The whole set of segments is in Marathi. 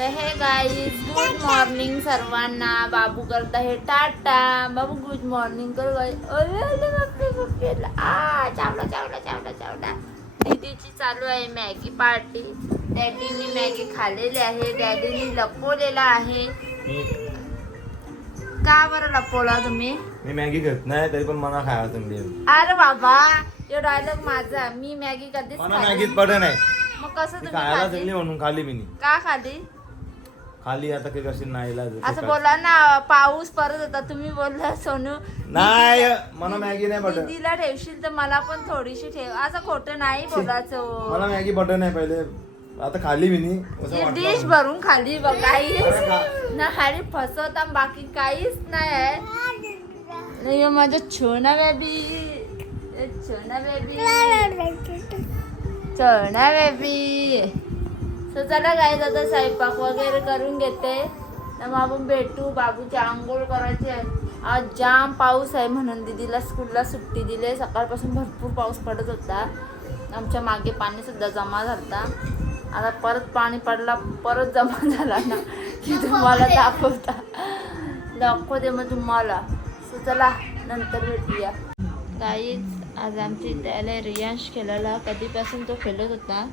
तर हे गाईज गुड मॉर्निंग सर्वांना. बाबू करता हे टाटा. बाबू गुड मॉर्निंग कर गाई. अरे अरे बापरे बापरे. चावला चावला चावला चावला. दीदीची चालू आहे मॅगी पार्टी. डॅडीने मॅगी खाल्लेली आहे. डॅडीने लपवलेला आहे. का बरं लपवला तुम्ही? मी मॅगी घेत नाही तरी पण मला खायला तुम्ही. अरे बाबा यो डायलॉग माझा. मी मॅगी कधीच मला खाल्ली मॅगीत पडे नाही. मग कसं तुम्ही खायला खाल्ली? जमली म्हणून खाली मी. का खाली? खाली आता काही कशी नाही असं बोला ना. पाऊस परत होता तुम्ही बोलला सोनू नाही मला मॅगी नाही पडत. दीदीला ठेवशील तर मला पण थोडीशी ठेव. असं खोटं नाही बोलायचं. मला मॅगी पडत नाही पहिले. आता खाली मी डिश भरून खाली बघ. काहीच नाही फसवता बाकी काहीच नाही आहे. माझा छोना बेबी. छोना बेबी. छोना बेबी. तर चला काय आता स्वयंपाक वगैरे करून घेते. तर मग आपण भेटू. बाबूची आंघोळ करायची आहे. आज जाम पाऊस आहे म्हणून दीदीला स्कूलला सुट्टी दिली. सकाळपासून भरपूर पाऊस पडत होता. आमच्या मागे पाणी सुद्धा जमा झालता. आता परत पाणी पडला. परत जमा झाला ना की तुम्हाला दाखवते मग तुम्हाला. सो चला नंतर भेटूया. काहीच आज आमच्या इथे आल्या रियांश खेळायला. कधीपासून तो खेळत होता.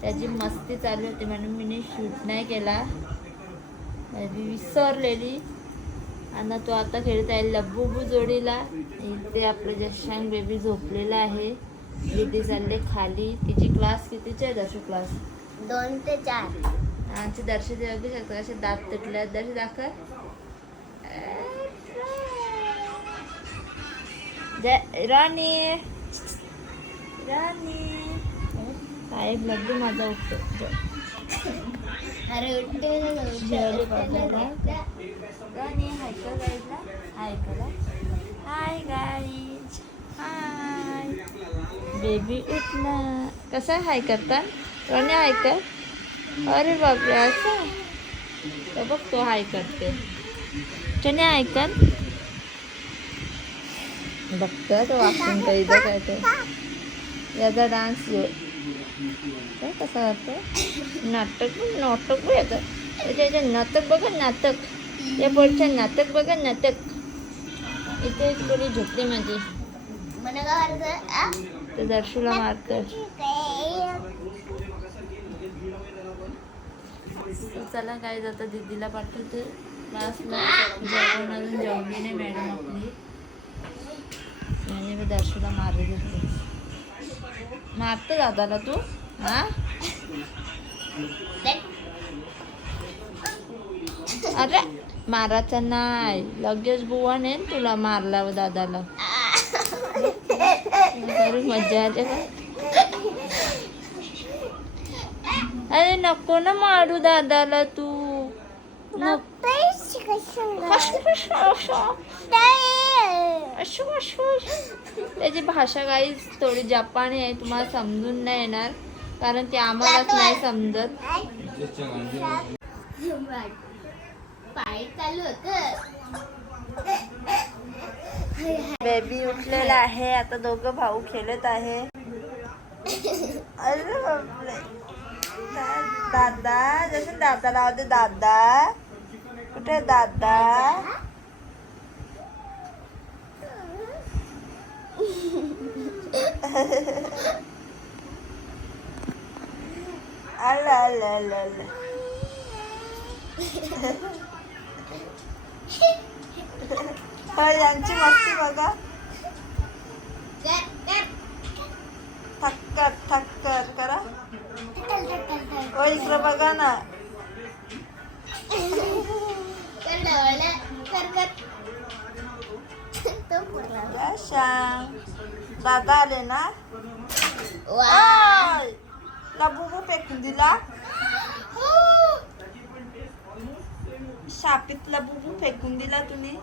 त्याची मस्ती चालू होती म्हणून मी शूट नाही केला. विसरलेली. आणि तो आता खेळत आहे लब्बूबू जोडीला. इथे आपलं जशांग बेबी झोपलेला आहे. दीदी चालले खाली. तिची क्लास कितीचे आहे? दर्शू क्लास 2 ते 4. आमची दर्शी बघू शकतो असे दात तुटले. दर्शी दाखव. राणी राणी साहेब लग्न माझा उठतो. अरे राणी हाय का गाईजला? हाय करा. Hi guys. हाय बेबी उठला. कसा हाय करतात? राणी हाय कर. अरे बापरे असं तर बघ तो हाय करते. चने हाय कर. बघतात वाचून काही काय ते याचा डान्स कसा करतो. नाटक नाटक येतं त्याच्या. नाटक बघा नाटक. या पोटच्या नाटक बघा नाटक. इथे एक कोणी झोपली माझी. तर दर्शूला मारतं. चला काय जातं दीदीला पाठवते क्लासला. जेवण अजून जेवली नाही मॅडम आपली. आणि मी दर्शूला मारले देते. मारतं दादाला तू? हा अरे मारायचं नाही. लगेच बुवा नेन तुला मारला दादाला. मजा आली का? अरे नको ना मारू दादाला तू. त्याची भाषा काही थोडी जपानी आहे. तुम्हाला समजून नाही येणार कारण ते आम्हालाच नाही समजत. बेबी उठलेला आहे. आता दोघं भाऊ खेळत आहे. अरे बापरे. दादा जसं दादाला आवडते. दादा कुठे दादा? आला आला आला आला. यांची मस्ती बघा. ठक्कर ठक्कर करा. ओ इकडे बघा ना. दादा आले ना. लबुबू फेकून दिला. शापीत लबुबू फेकून दिला तुम्ही.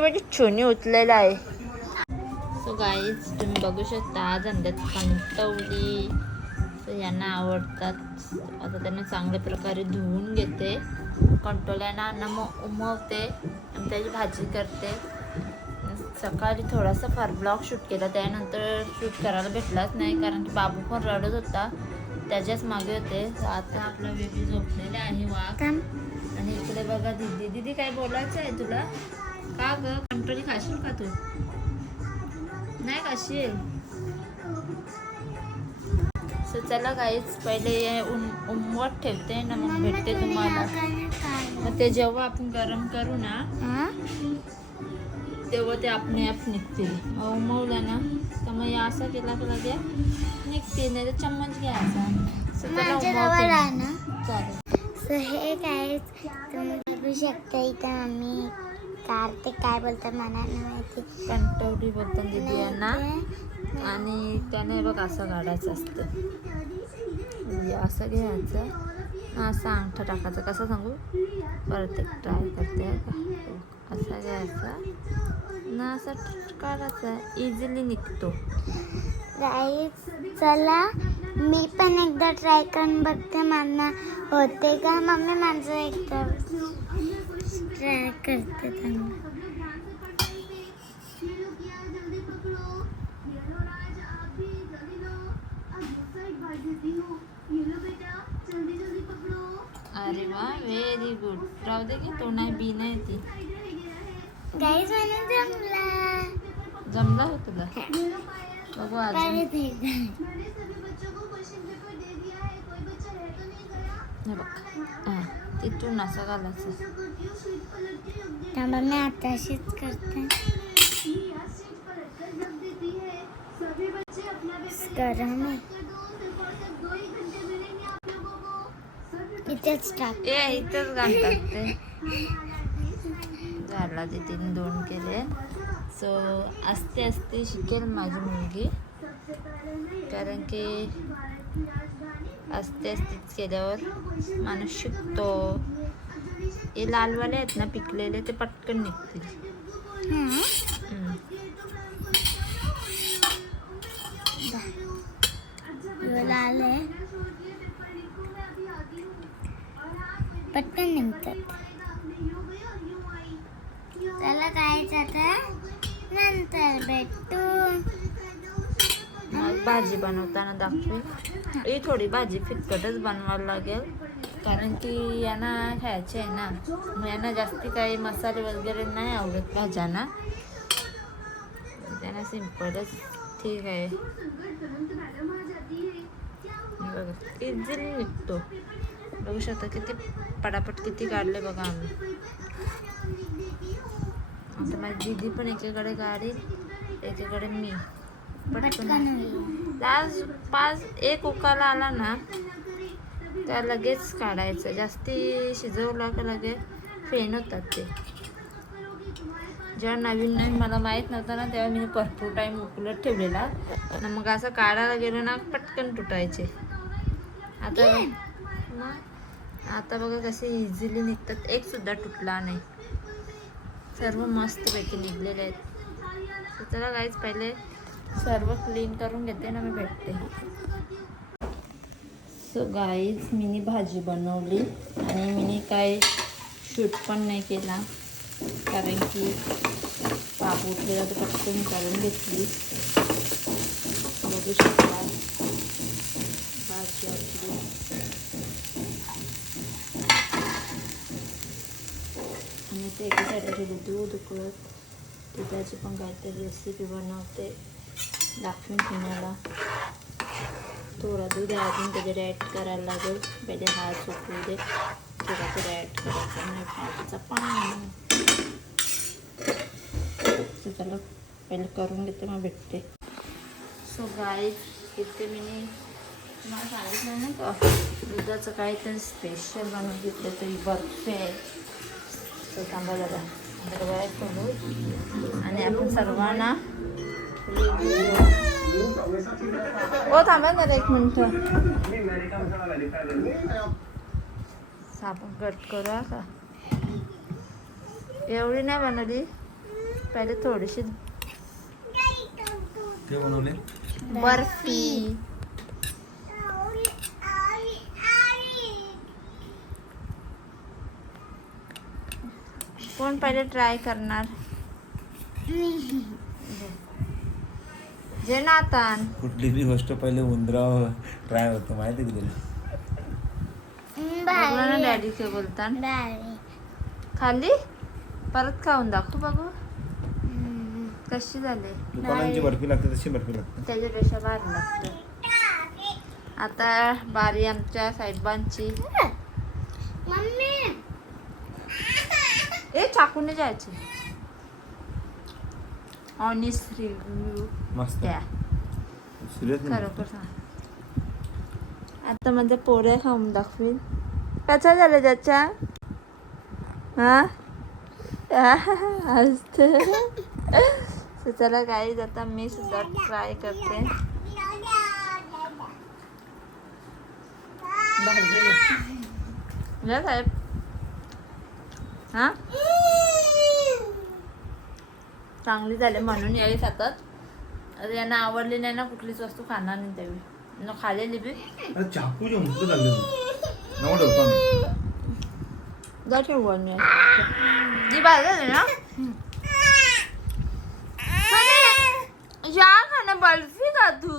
म्हणजे छोनी उचलेला आहे. सो गाईज तुम्ही बघू शकता आज अंड्यात कंटवली. सो यांना आवडतात. आता त्यांना चांगल्या प्रकारे धुवून घेते. कंटोल्यांना मग उमवते आणि त्याची भाजी करते. सकाळी थोडासा फार ब्लॉग शूट केला, त्यानंतर शूट करायला भेटलाच नाही कारण की बाबू पण रडत होता, त्याच्याच मागे होते. आता आपला बेबी झोपलेला आहे वाघ. आणि इकडे बघा दीदी. दीदी काय बोलायचं आहे तुला? का ग कंट्रोल खाशील का तू? नाही खाशील. सो चला गाईच पहिले उमवत ठेवते ना, मग भेटते तुम्हाला. मग ते जेव्हा आपण गरम करू ना तेव्हा ते आपणे आप निघतील. उमवलं ना तर मग असं केला की लगे निघतील, नाही तर चम्मच घ्यायचा. सो त्याला उमवते. चालेल. सो हे काय तुम्ही बघू शकता इथं आम्ही ते काय बोलतात मला नाही माहिती, कंटवडी बोलतात दीदी यांना. आणि त्याने बघ असं काढायचं असतं, म्हणजे असं घ्यायचं, असं अंगठा टाकायचं. कसं सांगू, परत एक ट्राय करते. असं घ्यायचा ना, असं काढायचं, इझिली निघतो. गाईस चला मी पण एकदा ट्राय करून बघते, मला होते का. मम्मी माझं एकदा ट्राय करते त्यांना. अरे वा, व्हेरी गुड. राहू दे की तो नाही बी नाही ती. गाईस मला जमला हो तुला? बघू अजून. परत एकदा. हे बघ, हां तिथून असं घालायचं. थांबा मी आताशीच करते. गरम आहे. इथेच टाक. इथंच घालतात ते. झाला ते 3-2 केले. सो आस्ते आस्ते शिकेल माझी मुलगी, कारण की आस्ते आस्तेच केल्यावर माणूस शिकतो. हे लालवाले आहेत ना पिकलेले, ते पटकन निघतील. लाल आहे, पटकन निघतात. चला काय आता नंतर भेटू. मग भाजी बनवताना दाखवे. ही थोडी भाजी फिकटच बनवायला लागेल, कारण की यांना खायचे आहे ना. मग यांना जास्ती काही मसाले वगैरे नाही आवडत भाज्यांना, त्यांना सिंपलच ठीक आहे. बघा इझिली निघतो. बघू शकता किती पटापट किती काढले बघा आम्ही. आता माझी दीदी पण एकीकडे काढेल, एकीकडे मी. पटकन एक उकाला आला ना त्या लगेच काढायचं. जास्ती शिजवलं का लगेच फेन होतात ते. जेव्हा नवीन मला माहीत नव्हतं ना, तेव्हा मी भरपूर टाईम उकळत ठेवलेला आणि मग असं काढायला गेलो ना पटकन तुटायचे. आता बघा कसे इझिली निघतात, एक सुद्धा तुटला नाही. सर्व मस्तपैकी निघलेले आहेत. तर चला गाईज पहिले सर्व क्लीन करून घेते ना, मी भेटते. सो गाईज मिनी भाजी बनवली आणि मिनी काय शूट पण नाही केला, कारण की बाबू उठलेला तर पटकन काढून घेतली. बघू शकता भाजी आपली. आणि ते एका साईडला ठेवले दूध उकळत, ते त्याची पण काहीतरी रेसिपी बनवते, दाखवून तुम्हाला. थोडा दूध अजून त्याच्यात ॲड करायला लागेल. पहिले हात उकळू दे, थोडा तरी ॲड करायचा नाही पाण्याचा पाणी. चला पहिले करून घेते, मग भेटते. सो गाईज इथे मी तुम्हाला सांगितलं नाही का दुधाचं काहीतरी स्पेशल बनवून घेतलं, तरी बर्फी आहे. तो थांबा जरा बघाय करू. आणि आपण सर्वांना थांबा जरा 1 मिनिट. साबण कट करूया का? एवढी नाही बनवली, पहिले थोडीशी बनवले बर्फी. कोण पहिले ट्राय करणार? जे नातान कुठली बी गोष्ट पहिले उंदराव ट्राय होतो माहिती की तुला. भारी डॅडी के बोलतान भारी. खाल्ली परत खाऊन दाखवू बघू कशी झाली. दुकानांची बर्फी लागते तशी बर्फी लागते. त्याच्यापेक्षा भारी लागतं. आता बारी आमच्या साहेबांची. मम्मी ए चाकूने जायचे. ऑनेस्ट रिव्ह्यू मस्त द्या सिरियस खरोखर सांग. आता माझ्या पोऱ्या खाऊन दाखवीन कसा झालं त्याच्या. हा असतं. So, चला गाईज आता मी सुद्धा ट्राय करते. भाजी साहेब हा चांगली झाली म्हणून यावेळी खातात. अरे यांना आवडली नाही ना कुठलीच वस्तू खाणार नाही त्यावेळी न खाल्लेली बी. चाकू जे उंच लागले नको ठेवतो. जा ठेवून मी जी बाजार ना या खाणं बर्फी का तू.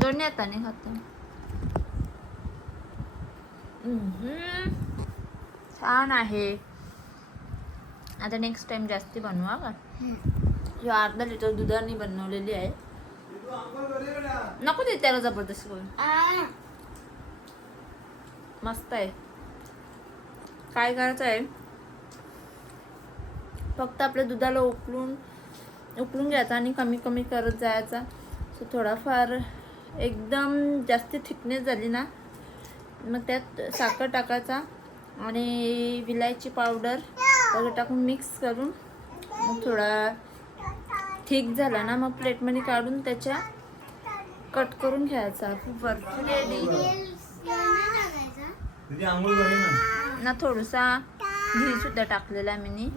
दोन्ही हाताने खाते. छान आहे. आता नेक्स्ट टाइम जास्ती बनवा का. ह्यो अर्धा लिटर दुधाने बनवलेली आहे. नको ते त्याला जबरदस्ती करून. मस्त आहे. काय करायचं आहे फक्त आपल्या दुधाला उकळून घ्यायचा आणि कमी कमी करत जायचा. सो थोडाफार एकदम जास्त थिकनेस झाली ना मग त्यात साखर टाकायचा आणि विलायची पावडर वगैरे टाकून मिक्स करून मग थोडा थिक झाला ना मग प्लेटमध्ये काढून त्याच्या कट करून घ्यायचा. खूप बर्फी रेडी तुझी आंघोळ झाली ना. ना थोडासा घी सुद्धा टाकलेला मी.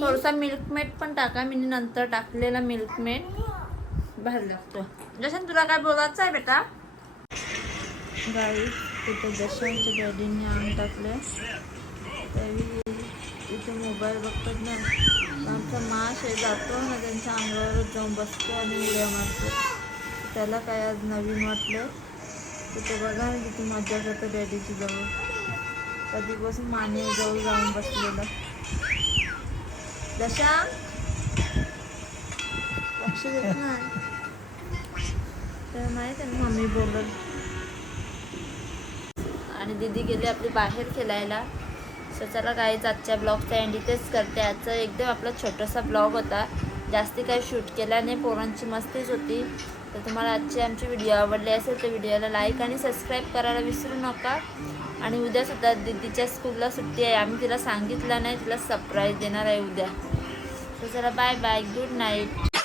थोडासा मिल्कमेड पण टाका मी नंतर टाकलेला मिल्कमेड भारी लागतो. जशन तुला काय बोलायचं आहे बेटा. गाई तिथे जशांच्या डॅडीने आणून टाकले त्यावेळी इथे मोबाईल बघतात ना आमचा माश आहे जातो ना त्यांच्या अंगावरच जाऊन बसतो आणि उड्या मारतो. त्याला काय आज नवीन वाटलं तिथे बघा ना किती मजा करतो डॅडीची जवळ. कधीपासून माने जवळ जाऊन बसलेलं. दशा लक्ष देत नाही तर माहीत आहे मम्मी बोलत. आणि दीदी गेली आपली बाहेर खेळायला. सो चला काहीच आजच्या ब्लॉगचा एंड इथेच करते. आजचा एकदम आपला छोटासा ब्लॉग होता. जास्ती काही शूट केला नाही. पोरांची मस्तीच होती. तर तुम्हाला आजची आमची व्हिडिओ आवडली असेल तर व्हिडिओला लाईक आणि सबस्क्राईब करायला विसरू नका. आणि उद्यासुद्धा दीदीच्या स्कूलला सुट्टी आहे. आम्ही तिला सांगितलं नाही. तिला सरप्राईज देणार आहे उद्या. तर चला बाय बाय गुड नाईट.